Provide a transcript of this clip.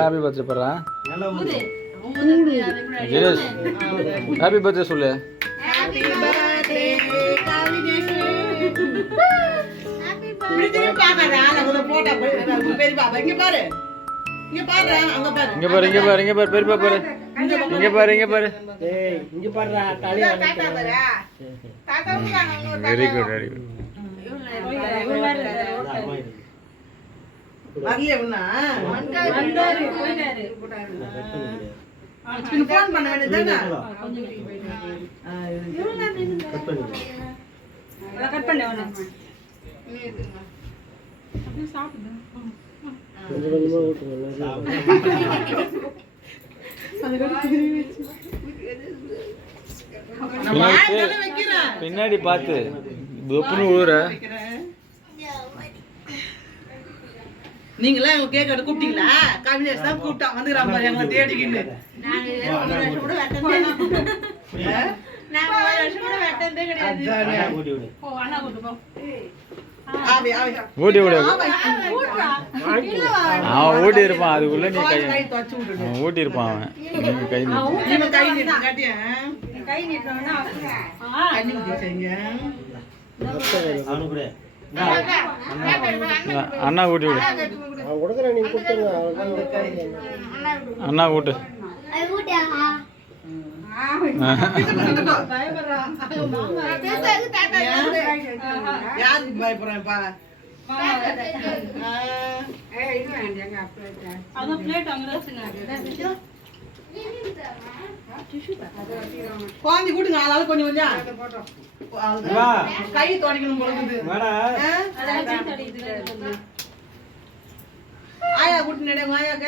Happy birthday பரா Jayesh happy birthday சொல்லு. Happy birthday Kavinesh. பாக்காதா நான் போட்டா பெரிய பாப்பா இங்க பாரு. இங்க பாரு அங்க பாரு. இங்க பாரு இங்க பாரு இங்க பாரு பெரிய பாரு. இங்க பாரு இங்க பாரு. ஏய் இங்க பாருடா தாலி தாத்தா பாரு. தாத்தா உங்க வெரி குட் வெரி குட். வரல உன்னா வந்தாரு போயிட்டாரு. நீ ஃபோன் பண்ண வேண்டியதானே. கட் பண்ணு அவன. அப்படியே சாப்பிடு. கொஞ்சம் கொஞ்சமா ஊட்டுங்க. பின்னாடி பார்த்து தொப்புன்னு ஊற. நீங்களா எங்க கேக் எடுத்து கூப்பிட்டீங்களா? கவினேஷ் தான் கூப்பிட்டான் வந்துறான் பாரு எங்களை தேடிக்கின்னு. நாங்க ஒரு வருஷம் கூட வெட்டதே கிடையாது. அண்ணா கூட்டி விடு. போ அண்ணா கூட்டி போ. ஆவி ஆவி ஊட்டி விடு. ஊட்றா. அவன் ஊட்டி இருப்பான் அதுக்குள்ள நீ கை தோச்சு விடு. அவன் ஊட்டி இருப்பான் அவன். நீங்க கை நீட்டு. நீங்க கை நீட்டு காட்டியா? கை நீட்டறவனா கண்ணி ஊத்திச்சீங்க. நானு கூட அண்ணா ஊட்டி விடு. நான் கொடுக்குறேன் நீங்க கொடுத்துங்க. அண்ணா ஊட்டு. யாருக்கு பயப்படுறேன்ப்பா? குழந்தை கூட்டுங்க ஆளாலும் கொஞ்சம் கொஞ்சம் கை தொடக்கணும் பொழுது. ஆயா கூட்டு நடைங்க ஆயாக்க